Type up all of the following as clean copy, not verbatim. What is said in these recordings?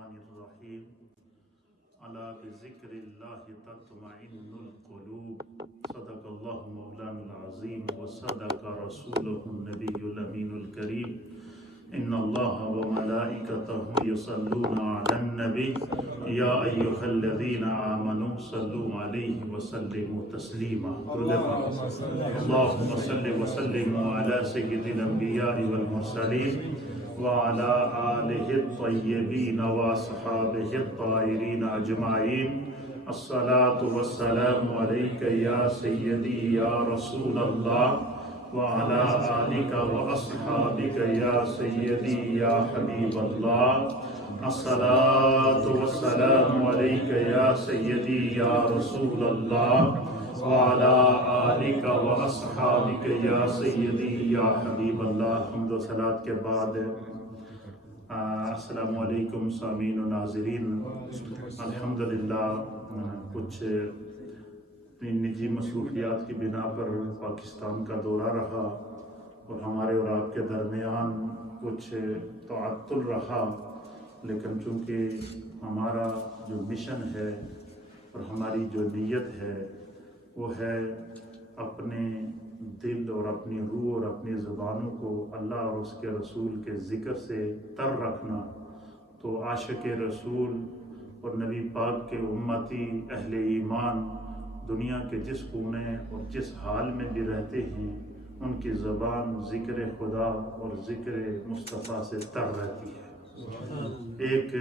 الرحمن الرحیم الا بذکر اللہ تطمئن القلوب صدق اللہ مولانا العظیم وصدق رسولہ النبی الامین الکریم ان اللہ وملائکتہ یصلون علی النبی یا ایہا الذین آمنوا صلوا علیہ وسلموا تسلیما اللہم صل وسلم علی سید الانبیاء والمرسلین وعلى آلہ الطیبین واصحابہ الطاہرین اجمعین الصلاة والسلام علیک یا سیدی یا رسول اللہ وعلى آلک واصحابک یا سیدی یا حبیب اللہ الصلاة والسلام علیک یا سیدی یا رسول اللہ وعلى آلک واصحابک یا سیدی یا حبیب اللہ۔ حمد و صلاۃ کے بعد السلام علیکم سامعین و ناظرین۔ الحمدللہ کچھ نجی مصروفیات کی بنا پر پاکستان کا دورہ رہا اور ہمارے اور آپ کے درمیان کچھ تعطل رہا، لیکن چونکہ ہمارا جو مشن ہے اور ہماری جو نیت ہے وہ ہے اپنے دل اور اپنی روح اور اپنی زبانوں کو اللہ اور اس کے رسول کے ذکر سے تر رکھنا، تو عاشق رسول اور نبی پاک کے امتی اہل ایمان دنیا کے جس کونے اور جس حال میں بھی رہتے ہیں ان کی زبان ذکر خدا اور ذکر مصطفیٰ سے تر رہتی ہے۔ ایک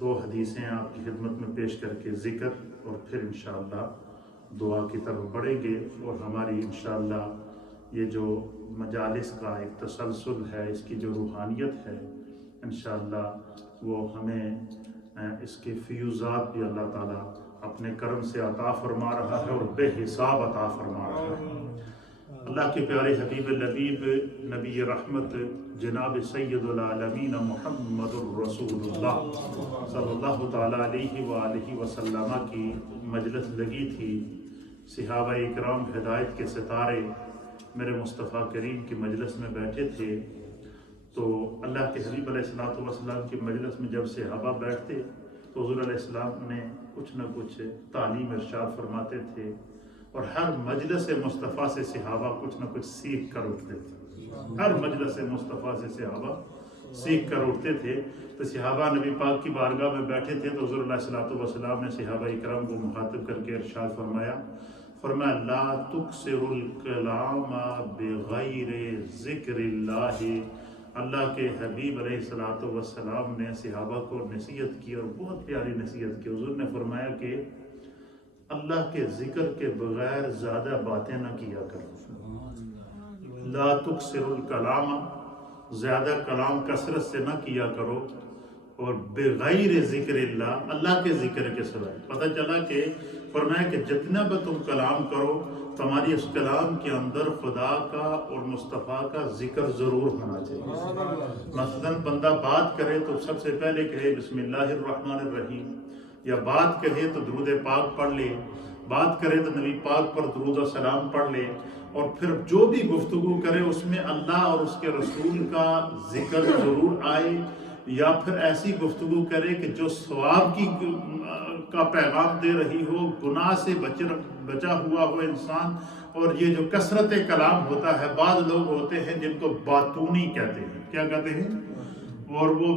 دو حدیثیں آپ کی خدمت میں پیش کر کے ذکر اور پھر انشاءاللہ دعا کی طرف بڑھیں گے، اور ہماری انشاءاللہ یہ جو مجالس کا ایک تسلسل ہے، اس کی جو روحانیت ہے انشاءاللہ وہ ہمیں اس کے فیوزات بھی اللہ تعالیٰ اپنے کرم سے عطا فرما رہا ہے اور بے حساب عطا فرما رہا ہے۔ اللہ کے پیارے حبیب لبیب نبی رحمت جناب سید العالمین محمد الرسول اللہ صلی اللہ تعالیٰ علیہ وآلہ وسلم کی مجلس لگی تھی۔ صحابہ اکرام ہدایت کے ستارے میرے مصطفیٰ کریم کی مجلس میں بیٹھے تھے، تو اللہ کے حبیب علیہ السلام کی مجلس میں جب صحابہ بیٹھتے تو حضور علیہ السلام نے کچھ نہ کچھ تعلیم ارشاد فرماتے تھے، اور ہر مجلس مصطفیٰ سے صحابہ کچھ نہ کچھ سیکھ کر اٹھتے تھے۔ ہر مجلس مصطفیٰ سے صحابہ سیکھ کر اٹھتے تھے۔ تو صحابہ نبی پاک کی بارگاہ میں بیٹھے تھے تو حضور علیہ السلام نے صحابہ اکرام کو مخاطب کر کے ارشاد فرمایا لا تکثر الکلام بغیر ذکر اللہ۔ اللہ کے حبیب علیہ السلام نے صحابہ کو نصیحت کی اور بہت پیاری نصیحت کی۔ حضور نے فرمایا کہ اللہ کے ذکر کے بغیر زیادہ باتیں نہ کیا کرو۔ لا تکثر الکلام، زیادہ کلام کثرت سے نہ کیا کرو، اور بغیر ذکر اللہ، اللہ کے ذکر کے سوائے۔ پتہ چلا کہ فرمایا کہ جتنا بھی تم کلام کرو تمہاری اس کلام کے اندر خدا کا اور مصطفیٰ کا ذکر ضرور ہونا چاہیے۔ مثلا بندہ بات کرے تو سب سے پہلے کہے بسم اللہ الرحمن الرحیم، یا بات کہے تو درود پاک پڑھ لے، بات کرے تو نبی پاک پر درود و سلام پڑھ لے، اور پھر جو بھی گفتگو کرے اس میں اللہ اور اس کے رسول کا ذکر ضرور آئے، یا پھر ایسی گفتگو کرے کہ جو ثواب کا پیغام دے رہی ہو، گناہ سے بچا ہوا ہو انسان۔ اور یہ جو کثرت کلام ہوتا ہے، بعض لوگ ہوتے ہیں جن کو باتونی کہتے ہیں۔ کیا کہتے ہیں؟ اور وہ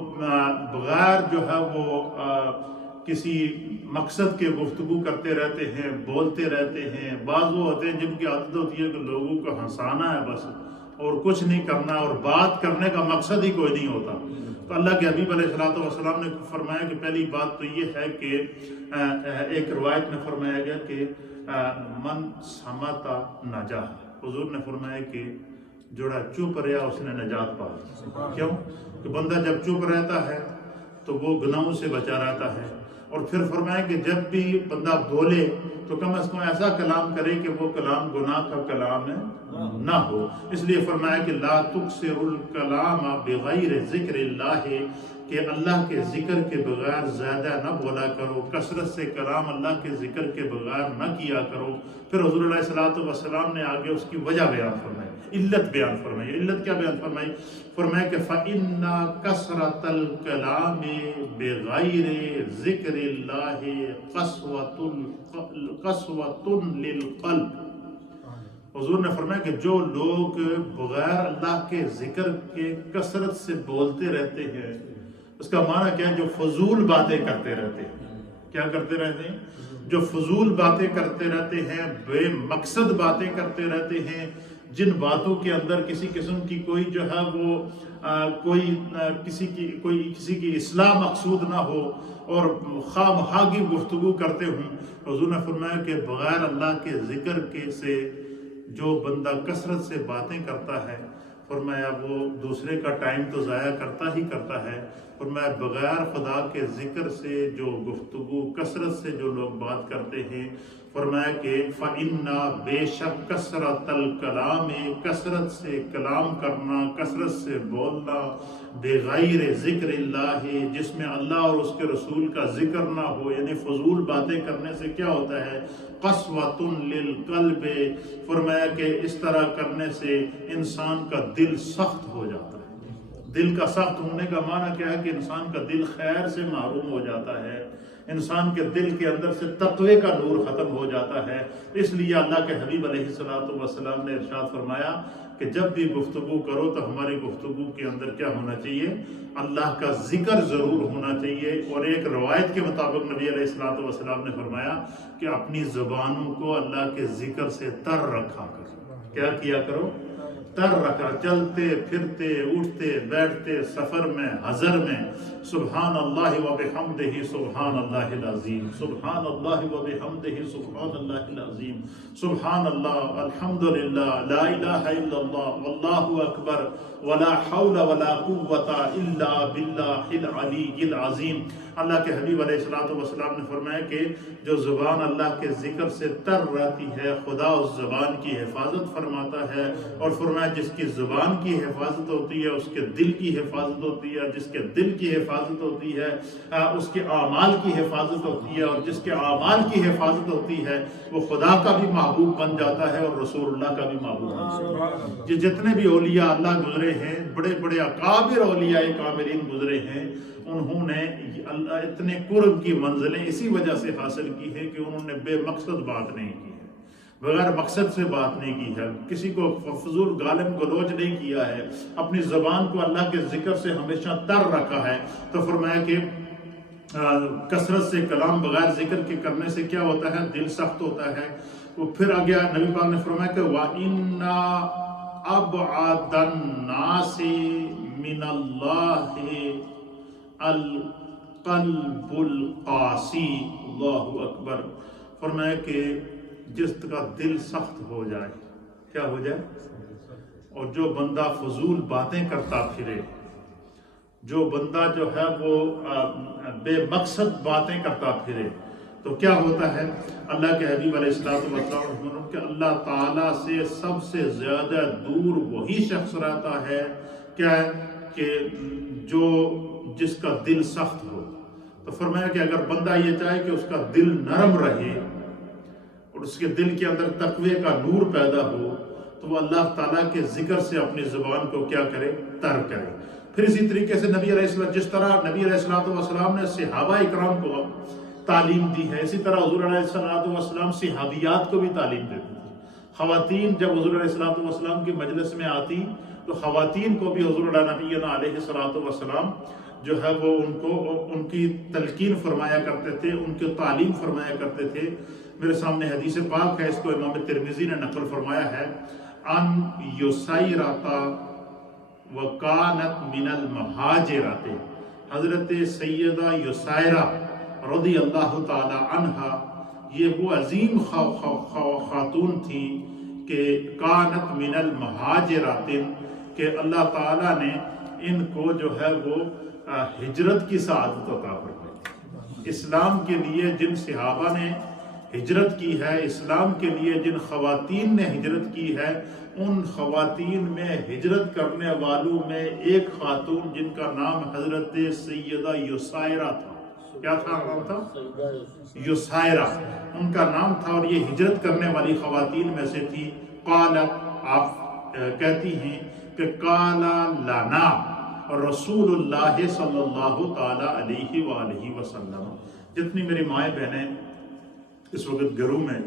بغیر جو ہے وہ کسی مقصد کے گفتگو کرتے رہتے ہیں، بولتے رہتے ہیں۔ بعض وہ ہوتے ہیں جن کی عادت ہوتی ہے کہ لوگوں کو ہنسانا ہے بس، اور کچھ نہیں کرنا، اور بات کرنے کا مقصد ہی کوئی نہیں ہوتا۔ تو اللہ کے حبیب علیہ السلام نے فرمایا کہ پہلی بات تو یہ ہے کہ ایک روایت میں فرمایا گیا کہ من سمت نجا۔ حضور نے فرمایا کہ جوڑا چپ رہا اس نے نجات پا لی۔ کیوں؟ کہ بندہ جب چپ رہتا ہے تو وہ گناہوں سے بچا رہتا ہے، اور پھر فرمایا کہ جب بھی بندہ بولے تو کم از کم ایسا کلام کرے کہ وہ کلام گناہ کا کلام نہ ہو۔ اس لیے فرمایا کہ لا تکثر الکلام بغیر ذکر اللہ، کہ اللہ کے ذکر کے بغیر زیادہ نہ بولا کرو، کثرت سے کلام اللہ کے ذکر کے بغیر نہ کیا کرو۔ پھر حضور علیہ السلام نے آگے اس کی وجہ بیان فرمائی علت بیان فرمائی. علت کیا بیان فرمائی؟ فرمایا کہ فَإِنَّ كَثْرَةَ الْكَلَامِ بِغَيْرِ ذِكْرِ اللَّهِ قَسْوَةٌ لِلْقَلْبِ. حضور نے فرمایا کہ جو لوگ بغیر اللہ کے ذکر کے کثرت سے بولتے رہتے ہیں، اس کا معنی کیا ہے؟ جو فضول باتیں کرتے رہتے ہیں. کیا کرتے رہتے ہیں؟ جو فضول باتیں کرتے رہتے ہیں، بے مقصد باتیں کرتے رہتے ہیں، جن باتوں کے اندر کسی قسم کی کوئی جو ہے وہ کسی کی اصلاح مقصود نہ ہو اور خواہ مخواہ کی گفتگو کرتے ہوں. حضور نے فرمایا کہ بغیر اللہ کے ذکر کے سے جو بندہ کثرت سے باتیں کرتا ہے، فرمایا وہ دوسرے کا ٹائم تو ضائع کرتا ہی کرتا ہے. فرمایا بغیر خدا کے ذکر سے جو گفتگو کثرت سے جو لوگ بات کرتے ہیں، فرمایا کہ فَإِنَّ بے شک کثرت الکلام، کثرت سے کلام کرنا، کثرت سے بولنا، بغیر ذکر اللہ، جس میں اللہ اور اس کے رسول کا ذکر نہ ہو، یعنی فضول باتیں کرنے سے کیا ہوتا ہے؟ قسوۃ للقلب. فرمایا کہ اس طرح کرنے سے انسان کا دل سخت ہو جاتا ہے. دل کا سخت ہونے کا معنی کیا ہے؟ کہ انسان کا دل خیر سے محروم ہو جاتا ہے، انسان کے دل کے اندر سے تقوی کا نور ختم ہو جاتا ہے. اس لیے اللہ کے حبیب علیہ السلام نے ارشاد فرمایا کہ جب بھی گفتگو کرو تو ہماری گفتگو کے اندر کیا ہونا چاہیے؟ اللہ کا ذکر ضرور ہونا چاہیے. اور ایک روایت کے مطابق نبی علیہ السلام نے فرمایا کہ اپنی زبانوں کو اللہ کے ذکر سے تر رکھا کرو. کیا کیا کرو؟ تر رکھا. چلتے پھرتے اٹھتے بیٹھتے سفر میں حضر میں سبحان اللہ و بحمدہ سبحان اللہ العظیم، سبحان اللہ و بحمدہ سبحان اللہ العظیم، سبحان اللہ، الحمدللہ، لا الہ الا اللہ، واللہ اکبر، ولا حول ولا قوة الا باللہ العلی العظیم. اللہ کے حبیب علیہ السلام نے فرمایا کہ جو زبان اللہ کے ذکر سے تر رہتی ہے، خدا اس زبان کی حفاظت فرماتا ہے. اور فرمایا جس کی زبان کی حفاظت ہوتی ہے اس کے دل کی حفاظت ہوتی ہے، جس کے دل کی حفاظت ہوتی ہے اس کے اعمال کی حفاظت ہوتی ہے، اور جس کے اعمال کی حفاظت ہوتی ہے وہ خدا کا بھی محبوب بن جاتا ہے اور رسول اللہ کا بھی محبوب بن جاتا ہے. یہ جتنے بھی اولیاء اللہ گزرے ہیں، بڑے بڑے اکابر اولیاء کاملین گزرے ہیں، انہوں نے اتنے قرب کی منزلیں اسی وجہ سے حاصل کی ہے کہ انہوں نے بے مقصد بات نہیں کی ہے، بغیر مقصد سے بات نہیں کی ہے، کسی کو فضول غالب گلوچ نہیں کیا ہے، اپنی زبان کو اللہ کے ذکر سے ہمیشہ تر رکھا ہے. تو فرمایا کہ کثرت سے کلام بغیر ذکر کے کرنے سے کیا ہوتا ہے؟ دل سخت ہوتا ہے. وہ پھر آگے نبی پاک نے فرمایا کہ وَإِنَّ أَبْعَدَ النَّاسِ مِنَ اللَّهِ القلب القاسی. اللہ اکبر. فرمایا کہ جس کا دل سخت ہو جائے، کیا ہو جائے؟ اور جو بندہ فضول باتیں کرتا پھرے، جو بندہ جو ہے وہ بے مقصد باتیں کرتا پھرے، تو کیا ہوتا ہے؟ اللہ کے حبیب علیہ السلام کہ اللہ تعالیٰ سے سب سے زیادہ دور وہی شخص رہتا ہے کیا ہے؟ کہ جس کا دل سخت ہو. تو فرمایا کہ اگر بندہ یہ چاہے کہ اس کا دل نرم رہے اور اس کے دل کے اندر تقوی کا نور پیدا ہو، تو وہ اللہ تعالیٰ کے ذکر سے اپنی زبان کو کیا کرے؟ تر کرے. پھر اسی طریقے سے نبی علیہ السلام، جس طرح نبی علیہ السلام نے صحابہ اکرام کو تعلیم دی ہے، اسی طرح حضور علیہ السلام صحابیات کو بھی تعلیم دیتے تھے. خواتین جب حضور علیہ السلام کی مجلس میں آتی تو خواتین کو بھی حضور علیہ السلام جو ہے وہ ان کی تلقین فرمایا کرتے تھے، ان کی تعلیم فرمایا کرتے تھے. میرے سامنے حدیث پاک ہے، اس کو امام ترمذی نے نقل فرمایا ہے. ان یسیرۃ وکانت من المہاجرات، حضرت سیدہ یسائرہ رضی اللہ تعالی عنہا یہ وہ عظیم خاتون تھی کہ کانت من المہاجرات، کہ اللہ تعالیٰ نے ان کو جو ہے وہ ہجرت کی سعادت عطا فرمائی. اسلام کے لیے جن صحابہ نے ہجرت کی ہے، اسلام کے لیے جن خواتین نے ہجرت کی ہے، ان خواتین میں ہجرت کرنے والوں میں ایک خاتون جن کا نام حضرت سیدہ یسائرہ تھا. کیا تھا نام تھا؟ یسائرہ ان کا نام تھا، اور یہ ہجرت کرنے والی خواتین میں سے تھی. قالت، آپ کہتی ہیں کہ قالا لنا رسول اللہ صلی اللہ تعالی علیہ وآلہ وسلم. جتنی میری مائیں بہنیں اس وقت گھروں میں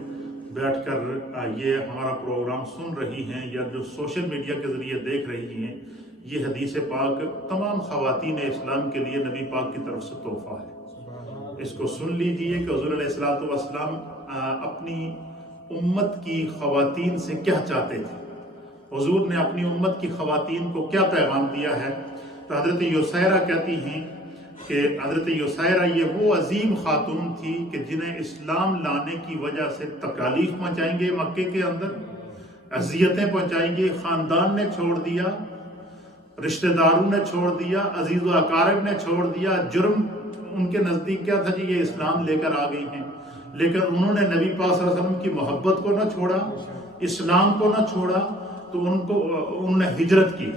بیٹھ کر یہ ہمارا پروگرام سن رہی ہیں یا جو سوشل میڈیا کے ذریعے دیکھ رہی ہیں، یہ حدیث پاک تمام خواتین اسلام کے لیے نبی پاک کی طرف سے تحفہ ہے. اس کو سن لیجئے کہ حضور علیہ الصلوۃ والسلام اپنی امت کی خواتین سے کیا چاہتے تھے، حضور نے اپنی امت کی خواتین کو کیا پیغام دیا ہے. تو حضرت یسیرہ کہتی ہیں کہ حضرت یسیرہ یہ وہ عظیم خاتون تھی کہ جنہیں اسلام لانے کی وجہ سے تکالیف پہنچائیں گے، مکے کے اندر اذیتیں پہنچائیں گے، خاندان نے چھوڑ دیا، رشتہ داروں نے چھوڑ دیا، عزیز و اقارب نے چھوڑ دیا. جرم ان کے نزدیک کیا تھا جی یہ اسلام لے کر آ گئی ہیں، لیکن انہوں نے نبی پاک صلی اللہ علیہ وسلم کی محبت کو نہ چھوڑا، اسلام کو نہ چھوڑا، تو انہوں نے ہجرت کی.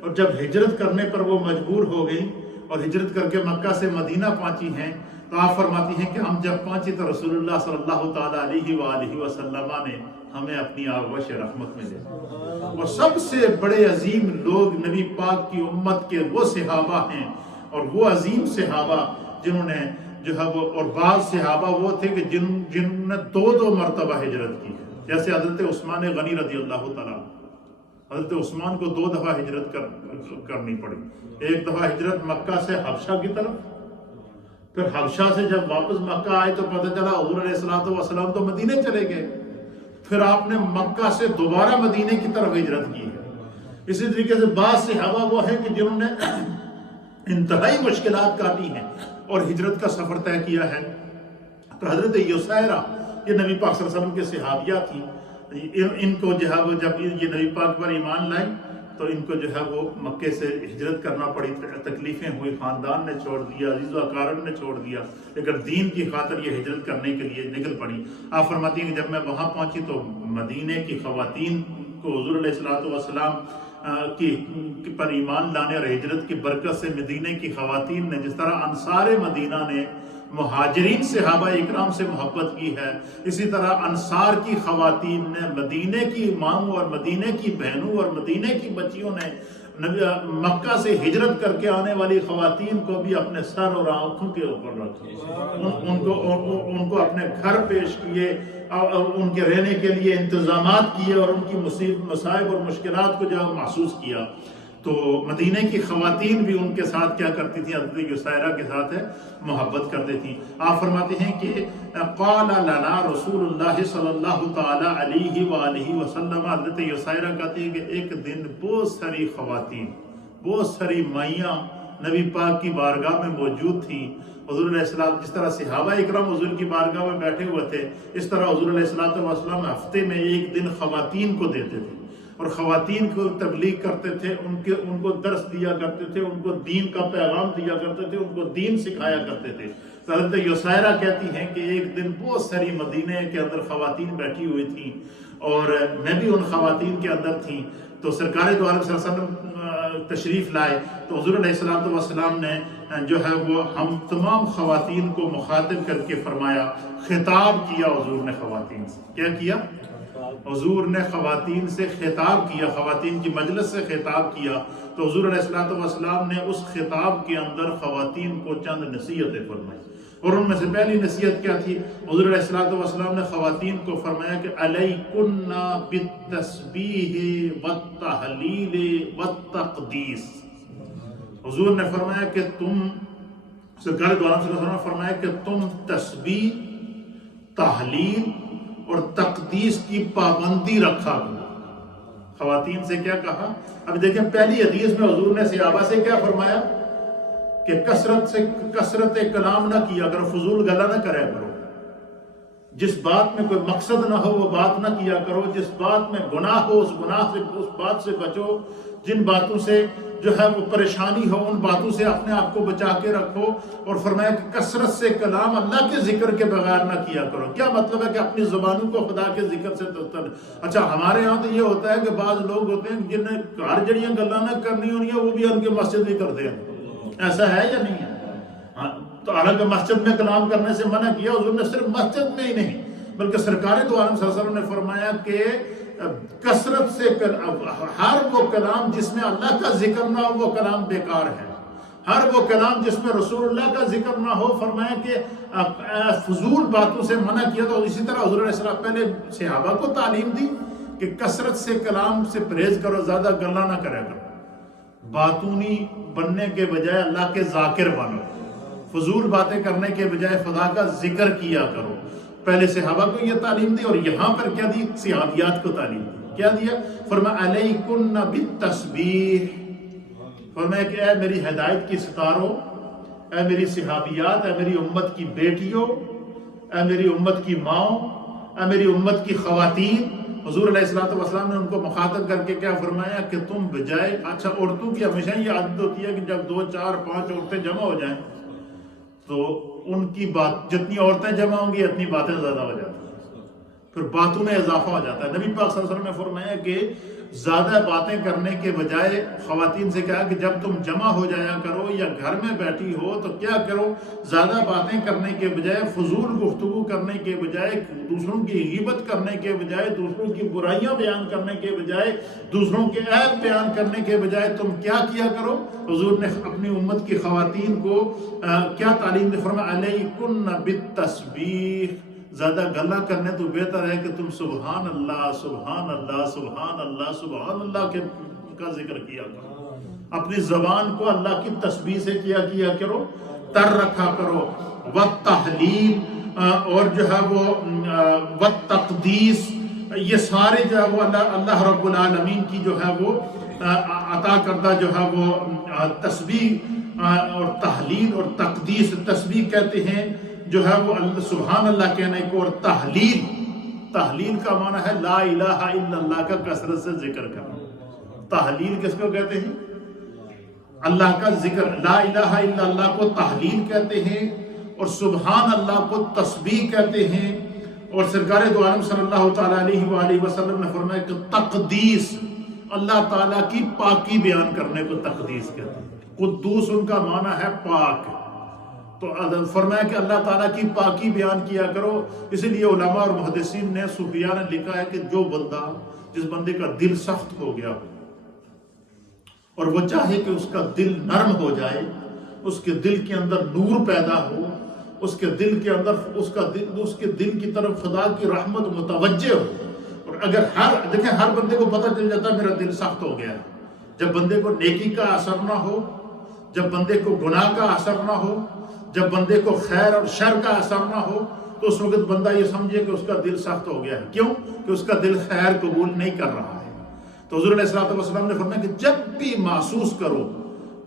اور جب ہجرت کرنے پر وہ مجبور ہو گئی اور ہجرت کر کے مکہ سے مدینہ پہنچی ہیں، تو آپ فرماتی ہیں کہ ہم جب پہنچی تو رسول اللہ صلی اللہ تعالیٰ علیہ وآلہ وسلم نے ہمیں اپنی آغوش رحمت میں لے. اور سب سے بڑے عظیم لوگ نبی پاک کی امت کے وہ صحابہ ہیں، اور وہ عظیم صحابہ جنہوں نے جو ہے وہ، اور بعض صحابہ وہ تھے کہ جنہوں نے دو مرتبہ ہجرت کی ہے، جیسے حضرت عثمان غنی رضی اللہ تعالیٰ. حضرت عثمان کو 2 دفعہ ہجرت کرنی پڑی. ایک دفعہ ہجرت مکہ سے حبشہ کی طرف، پھر حبشہ سے جب واپس مکہ آئے تو پتہ چلا حضور علیہ الصلوۃ والسلام تو مدینے چلے گئے، پھر آپ نے مکہ سے دوبارہ مدینے کی طرف ہجرت کی ہے. اسی طریقے سے بعض صحابہ وہ ہیں کہ جنہوں نے انتہائی مشکلات کاٹی ہیں اور ہجرت کا سفر طے کیا ہے. تو حضرت یسیرہ یہ نبی پاک صلی اللہ علیہ وسلم کے صحابیہ تھی. ان کو جو ہے وہ جب یہ نبی پاک پر ایمان لائیں تو ان کو جو ہے وہ مکے سے ہجرت کرنا پڑی، تکلیفیں ہوئی، خاندان نے چھوڑ دیا، عزیز و اقارب نے چھوڑ دیا، لیکن دین کی خاطر یہ ہجرت کرنے کے لیے نکل پڑی. آپ فرماتی ہیں کہ جب میں وہاں پہنچی تو مدینے کی خواتین کو حضور علیہ الصلوۃ والسلام کی پر ایمان لانے اور ہجرت کی برکت سے مدینے کی خواتین نے جس طرح انصار مدینہ نے مہاجرین صحابہ اکرام سے محبت کی ہے، اسی طرح انصار کی خواتین نے مدینے کی ماؤں اور مدینے کی بہنوں اور مدینے کی بچیوں نے مکہ سے ہجرت کر کے آنے والی خواتین کو بھی اپنے سر اور آنکھوں کے اوپر رکھا، ان کو اپنے گھر پیش کیے، ان کے رہنے کے لیے انتظامات کیے اور ان کی مصائب اور مشکلات کو جو محسوس کیا. تو مدینے کی خواتین بھی ان کے ساتھ کیا کرتی تھیں؟ حضرت یسیرہ کے ساتھ محبت کرتی تھیں. آپ فرماتے ہیں کہ قال لنا رسول اللہ صلی اللہ تعالی علیہ وآلہ وسلم. حضرت یسیرہ کہتی ہیں کہ ایک دن بہت ساری خواتین، بہت ساری مائیاں نبی پاک کی بارگاہ میں موجود تھیں. حضور علیہ السلام جس طرح صحابہ اکرام حضور کی بارگاہ میں بیٹھے ہوئے تھے، اس طرح حضور علیہ السلام ہفتے میں ایک دن خواتین کو دیتے تھے اور خواتین کو تبلیغ کرتے تھے، ان کو درس دیا کرتے تھے، ان کو دین کا پیغام دیا کرتے تھے، ان کو دین سکھایا کرتے تھے. حضرت یسیرہ کہتی ہیں کہ ایک دن بہت ساری مدینے کے اندر خواتین بیٹھی ہوئی تھیں اور میں بھی ان خواتین کے اندر تھیں. تو سرکار دو عالم صلی اللہ علیہ وسلم تشریف لائے تو حضور علیہ السلام نے جو ہے وہ ہم تمام خواتین کو مخاطب کر کے فرمایا، خطاب کیا حضور نے خواتین سے. کیا کیا؟ حضور نے خواتین سے خطاب کیا، خواتین کی مجلس سے خطاب کیا. تو حضور علیہ السلام نے اس خطاب کے اندر خواتین کو چند نصیحتیں فرمائی، اور ان میں سے پہلی نصیحت کیا تھی؟ حضور علیہ السلام نے خواتین کو فرمایا کہ علیکن بالتسبیح والتحلیل والتقدیس. حضور نے فرمایا کہ تم، سرکار دو عالم صلی اللہ علیہ وسلم نے فرمایا کہ تم تسبیح، تحلیل اور تقدیس کی پابندی رکھا کرو. خواتین سے کیا کہا؟ اب دیکھیں پہلی حدیث میں حضور نے صحابہ سے کیا فرمایا کہ کثرت کلام نہ کیا کرو، فضول گلا نہ کریا کرو، جس بات میں کوئی مقصد نہ ہو وہ بات نہ کیا کرو، جس بات میں گناہ ہو اس بات سے بچو، جن باتوں سے جو ہے وہ پریشانی ہو ان باتوں سے اپنے آپ کو بچا کے رکھو. اور فرمایا کہ کثرت سے کلام اللہ کے ذکر کے بغیر نہ کیا کرو. کیا مطلب ہے کہ اپنی زبانوں کو خدا کے ذکر سے اچھا ہمارے ہاں تو یہ ہوتا ہے کہ بعض لوگ ہوتے ہیں جنہیں گھر جڑیاں گلاں نہ کرنی ہونی ہیں وہ بھی ان کے مسجد بھی کرتے ہیں. ایسا ہے یا نہیں ہے؟ تو حالانکہ مسجد میں کلام کرنے سے منع کیا حضور نے، صرف مسجد میں ہی نہیں بلکہ سرکار دو عالم صلی اللہ علیہ وسلم نے فرمایا کہ کثرت سے ہر وہ کلام جس میں اللہ کا ذکر نہ ہو وہ کلام بیکار ہے، ہر وہ کلام جس میں رسول اللہ کا ذکر نہ ہو، فرمایا کہ فضول باتوں سے منع کیا. تو اسی طرح حضور علیہ السلام پہلے صحابہ کو تعلیم دی کہ کثرت سے کلام سے پرہیز کرو، زیادہ گلا نہ کرے کرو، باتونی بننے کے بجائے اللہ کے ذاکر بنو، فضول باتیں کرنے کے بجائے خدا کا ذکر کیا کرو. پہلے صحابہ کو یہ تعلیم دی، اور یہاں پر کیا دی؟ صحابیات کو تعلیم دی. کیا دیا؟ فرمایا علیکن بالتسبیح، فرمایا کہ اے میری ہدایت کی ستاروں، اے میری صحابیات، اے میری امت کی بیٹیوں، اے میری امت کی ماؤں، اے میری امت کی خواتین. حضور علیہ السلام نے ان کو مخاطب کر کے کیا فرمایا کہ تم بجائے، اچھا عورتوں کی ہمیشہ یہ عادت ہوتی ہے کہ جب 2 4 5 عورتیں جمع ہو جائیں تو ان کی بات، جتنی عورتیں جمع ہوں گی اتنی باتیں زیادہ ہو جاتی ہیں، پھر باتوں میں اضافہ ہو جاتا ہے. نبی پاک صلی اللہ علیہ وسلم نے فرمایا کہ زیادہ باتیں کرنے کے بجائے خواتین سے کہا کہ جب تم جمع ہو جایا کرو یا گھر میں بیٹھی ہو تو کیا کرو، زیادہ باتیں کرنے کے بجائے، فضول گفتگو کرنے کے بجائے، دوسروں کی غیبت کرنے کے بجائے، دوسروں کی برائیاں بیان کرنے کے بجائے، دوسروں کے عیب بیان کرنے کے بجائے تم کیا کیا کرو. حضور نے اپنی امت کی خواتین کو کیا تعلیم دی؟ فرمایا علیکن بالتسبیح، زیادہ گلا کرنے تو بہتر ہے کہ تم سبحان اللہ سبحان اللہ سبحان اللہ سبحان اللہ کا ذکر کیا کرو. اپنی زبان کو اللہ کی تسبیح سے کیا کرو، تر رکھا کرو. والتحلیل اور جو ہے وہ والتقدیس، یہ سارے جو ہے وہ اللہ رب العالمین کی جو ہے وہ عطا کردہ جو ہے وہ تسبیح اور تحلیل اور تقدیس. تسبیح کہتے ہیں جو ہے وہ سبحان اللہ کہنے کو، اور تحلیل کا معنی ہے لا الہ الا اللہ کا کثرت سے ذکر کرنا. تحلیل کس کو کہتے ہیں؟ اللہ کا ذکر. لا الہ الا اللہ کو تحلیل کہتے ہیں، اور سبحان اللہ کو تسبیح کہتے ہیں. اور سرکار دو عالم صلی اللہ تعالیٰ علیہ وآلہ وسلم نے فرمایا کہ تقدیس، اللہ تعالیٰ کی پاکی بیان کرنے کو تقدیس کہتے ہیں. قدوس ان کا معنی ہے پاک، تو فرمایا کہ اللہ تعالیٰ کی پاکی بیان کیا کرو. اسی لیے علماء اور محدثین نے، صوفیاء نے لکھا ہے کہ جو بندہ، جس بندے کا دل سخت ہو گیا اور وہ چاہے کہ اس کا دل نرم ہو جائے، اس کے دل کے اندر نور پیدا ہو، اس کے دل کے اندر اس کے دل کی طرف خدا کی رحمت متوجہ ہو. اور اگر دیکھیں ہر بندے کو پتہ چل جاتا ہے میرا دل سخت ہو گیا ہے، جب بندے کو نیکی کا اثر نہ ہو، جب بندے کو گناہ کا اثر نہ ہو، جب بندے کو خیر اور شر کا اثر نہ ہو، تو اس وقت بندہ یہ سمجھے کہ اس کا دل سخت ہو گیا ہے. کیوں؟ کہ اس کا دل خیر قبول نہیں کر رہا ہے. تو حضور علیہ السلام نے فرمایا کہ جب بھی محسوس کرو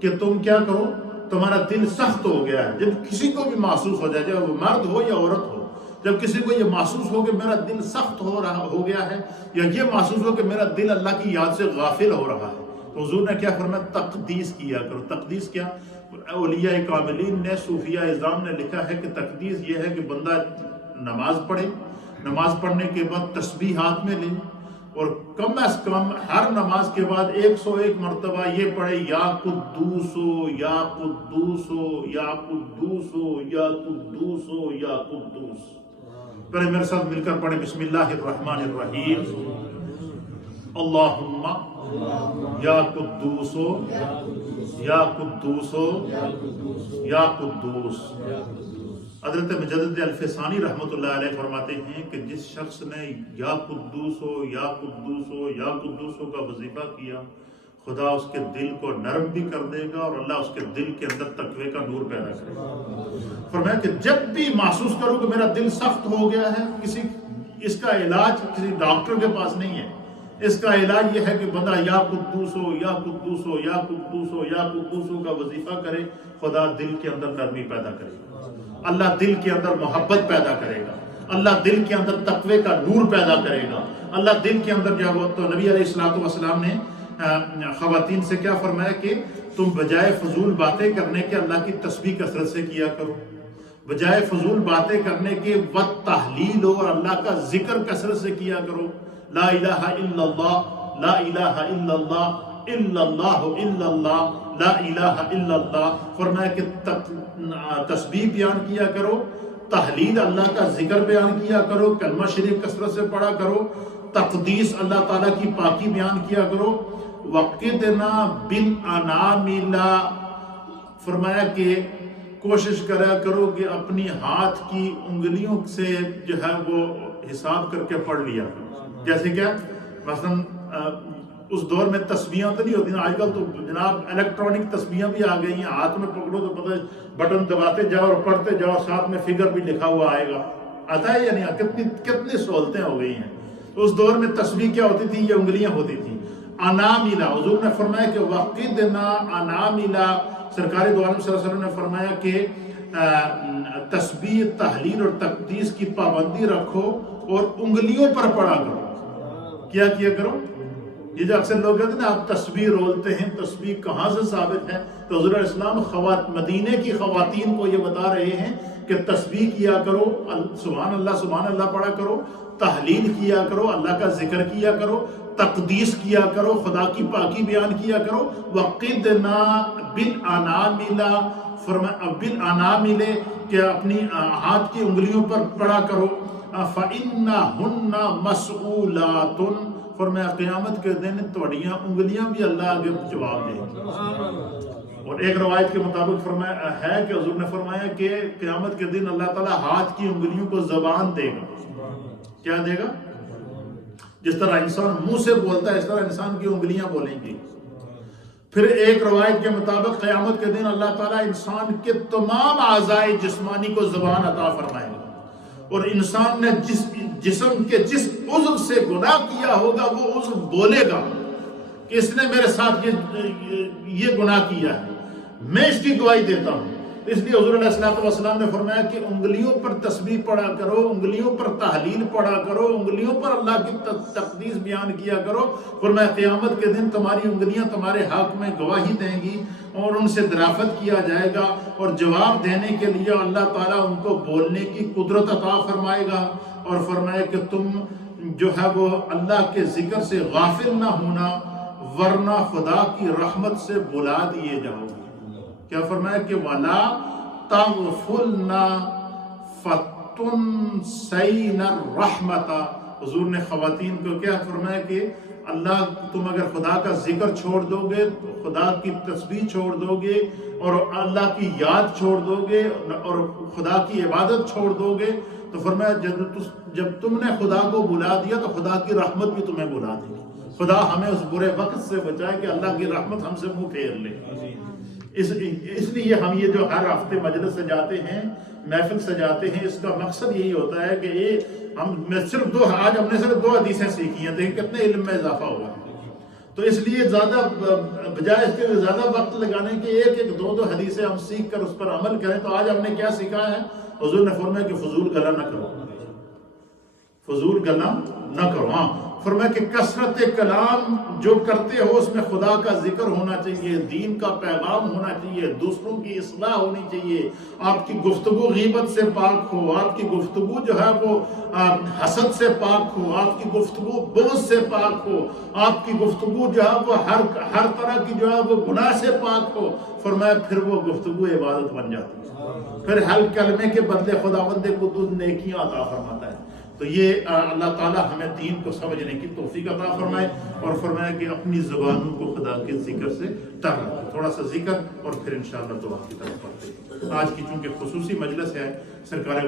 کہ تم کیا کرو، تمہارا دل سخت ہو گیا ہے، جب کسی کو بھی محسوس ہو جائے، چاہے وہ مرد ہو یا عورت ہو، جب کسی کو یہ محسوس ہو کہ میرا دل سخت ہو گیا ہے، یا یہ محسوس ہو کہ میرا دل اللہ کی یاد سے غافل ہو رہا ہے، تو حضور نے کیا فرمایا؟ تقدیس کیا کرو. تقدیس کیا؟ اولیاء کاملین نے، صوفیاء اعظام نے لکھا ہے کہ تقدیس یہ ہے کہ بندہ نماز پڑھے، نماز پڑھنے کے بعد تسبیح ہاتھ میں لے، اور کم از کم ہر نماز کے بعد 101 مرتبہ یہ پڑھے یا قدوسو یا قدوسو یا قدوسو یا قدوسو یا قدوس. پہلے میرے ساتھ مل کر پڑھے بسم اللہ الرحمن الرحیم. اللہم یا قدوسو یا قدوسو یا قدوس. حضرت مجدد الفسانی رحمۃ اللہ علیہ فرماتے ہیں کہ جس شخص نے یا قدوسو یا قدوسو یا قدوسو کا وظیفہ کیا، خدا اس کے دل کو نرم بھی کر دے گا، اور اللہ اس کے دل کے اندر تقوی کا نور پیدا کرے گا. فرمایا کہ جب بھی محسوس کرو کہ میرا دل سخت ہو گیا ہے، اس کا علاج کسی ڈاکٹر کے پاس نہیں ہے. اس کا علاج یہ ہے کہ بندہ یا قدوسو یا قدوسو یا قدوسو یا قدوسو کا وظیفہ کرے. خدا دل کے اندر نرمی پیدا کرے گا، اللہ دل کے اندر محبت پیدا کرے گا، اللہ دل کے اندر تقوی کا نور پیدا کرے گا، اللہ دل کے اندر جو. تو نبی علیہ السلام نے خواتین سے کیا فرمایا کہ تم بجائے فضول باتیں کرنے کے اللہ کی تسبیح کثرت سے کیا کرو، بجائے فضول باتیں کرنے کے وقت تحلیل ہو اور اللہ کا ذکر کثرت سے کیا کرو. لا الہ الا اللہ، لا الہ الا اللہ، الا اللہ الا اللہ، لا الہ الا اللہ. فرمایا کہ تسبیح بیان کیا کرو، تحلیل اللہ کا ذکر بیان کیا کرو، کلمہ شریف کثرت سے پڑھا کرو، تقدیس اللہ تعالیٰ کی پاکی بیان کیا کرو. وقدنا بالاناملا، فرمایا کہ کوشش کرا کرو کہ اپنی ہاتھ کی انگلیوں سے جو ہے وہ حساب کر کے پڑھ لیا کرو. جیسے کیا مثلا اس دور میں تسبیحاں تو نہیں ہوتی نا، آج کل تو جناب الیکٹرانک تسبیحاں بھی آ گئی ہیں، ہاتھ میں پکڑو تو پتہ بٹن دباتے جاؤ اور پڑھتے جاؤ، ساتھ میں فگر بھی لکھا ہوا آئے گا. آتا ہے یا نہیں؟ کتنی سہولتیں ہو گئی ہیں. اس دور میں تسبیح کیا ہوتی تھی؟ یہ انگلیاں ہوتی تھیں. اناملا، حضور نے فرمایا کہ وقدنا اناملا، سرکار دو عالم صلی اللہ علیہ وسلم نے فرمایا کہ تسبیح، تحلیل اور تقدیس کی پابندی رکھو اور انگلیوں پر پڑھا کرو. کیا کیا کرو؟ یہ جو اکثر لوگ کہتے ہیں نا آپ تسبیح رولتے ہیں، تسبیح کہاں سے ثابت ہے؟ تو حضور علیہ السلام مدینے کی خواتین کو یہ بتا رہے ہیں کہ تسبیح کیا کرو، سبحان اللہ پڑھا کرو، تحلیل کیا کرو، اللہ کا ذکر کیا کرو، تقدیس کیا کرو، خدا کی پاکی بیان کیا کرو. وقدنا بالاناملا، فرمایا بالانامل کہ اپنی ہاتھ کی انگلیوں پر پڑھا کرو. فإنہن مسئولات، فرمایا قیامت کے دن توڑیاں انگلیاں بھی اللہ آگے جواب دے گی. اور ایک روایت کے مطابق فرمایا ہے کہ حضور نے فرمایا کہ قیامت کے دن اللہ تعالیٰ ہاتھ کی انگلیوں کو زبان دے گا. کیا دے گا؟ جس طرح انسان منہ سے بولتا ہے اس طرح انسان کی انگلیاں بولیں گی. پھر ایک روایت کے مطابق قیامت کے دن اللہ تعالیٰ انسان کے تمام اعضائے جسمانی کو زبان عطا فرمائے گا، اور انسان نے جسم کے جس عضو سے گناہ کیا ہوگا وہ عضو بولے گا کہ اس نے میرے ساتھ یہ گناہ کیا ہے، میں اس کی گواہی دیتا ہوں. اس لیے حضور علیہ السلام نے فرمایا کہ انگلیوں پر تسبیح پڑھا کرو، انگلیوں پر تحلیل پڑھا کرو، انگلیوں پر اللہ کی تقدیس بیان کیا کرو. فرمایا قیامت کے دن تمہاری انگلیاں تمہارے حق میں گواہی دیں گی اور ان سے درافت کیا جائے گا، اور جواب دینے کے لیے اللہ تعالیٰ ان کو بولنے کی قدرت عطا فرمائے گا. اور فرمایا کہ تم جو ہے وہ اللہ کے ذکر سے غافل نہ ہونا، ورنہ خدا کی رحمت سے بلا دیے جاؤ گے. کیا فرمایا کہ وَلَا تَغْفُلْنَا فَتُنْسَيْنَ الرَّحْمَةَ. حضور نے خواتین کو کیا فرمایا کہ اللہ، تم اگر خدا کا ذکر چھوڑ دو گے، خدا کی تسبیح چھوڑ دو گے اور اللہ کی یاد چھوڑ دو گے اور خدا کی عبادت چھوڑ دو گے، تو فرمایا جب تم نے خدا کو بلا دیا تو خدا کی رحمت بھی تمہیں بلا دے گی. خدا ہمیں اس برے وقت سے بچائے کہ اللہ کی رحمت ہم سے منہ پھیر لے. اس لیے ہم یہ جو ہر ہفتے مجلس سجاتے ہیں، محفل سجاتے ہیں، اس کا مقصد یہی ہوتا ہے کہ آج ہم نے صرف 2 حدیثیں سیکھی ہیں، دیکھیں کتنے علم میں اضافہ ہوا. تو اس لیے زیادہ بجائے اس کے زیادہ وقت لگانے کے ایک 2 حدیثیں ہم سیکھ کر اس پر عمل کریں. تو آج ہم نے کیا سیکھا ہے؟ حضور نے فرمایا کہ فضول گلا نہ کرو، فضول گلا نہ کرو. ہاں فرمایا کہ کثرت کلام جو کرتے ہو اس میں خدا کا ذکر ہونا چاہیے، دین کا پیغام ہونا چاہیے، دوسروں کی اصلاح ہونی چاہیے. آپ کی گفتگو غیبت سے پاک ہو، آپ کی گفتگو جو ہے وہ حسد سے پاک ہو، آپ کی گفتگو بغض سے پاک ہو، آپ کی گفتگو جو ہے وہ ہر طرح کی جو ہے وہ گناہ سے پاک ہو. فرمایا پھر وہ گفتگو عبادت بن جاتی ہے، پھر ہر کلمے کے بدلے خداوند قدوس نیکیاں عطا فرماتا ہے. تو یہ اللہ تعالیٰ ہمیں دین کو سمجھنے کی توفیق عطا فرمائے، اور فرمائے کہ اپنی زبانوں کو خدا کے ذکر سے تر رکھو. تھوڑا سا ذکر اور پھر انشاءاللہ دعا کی طرف پڑھتے ہیں. آج کی چونکہ خصوصی مجلس ہے، سرکار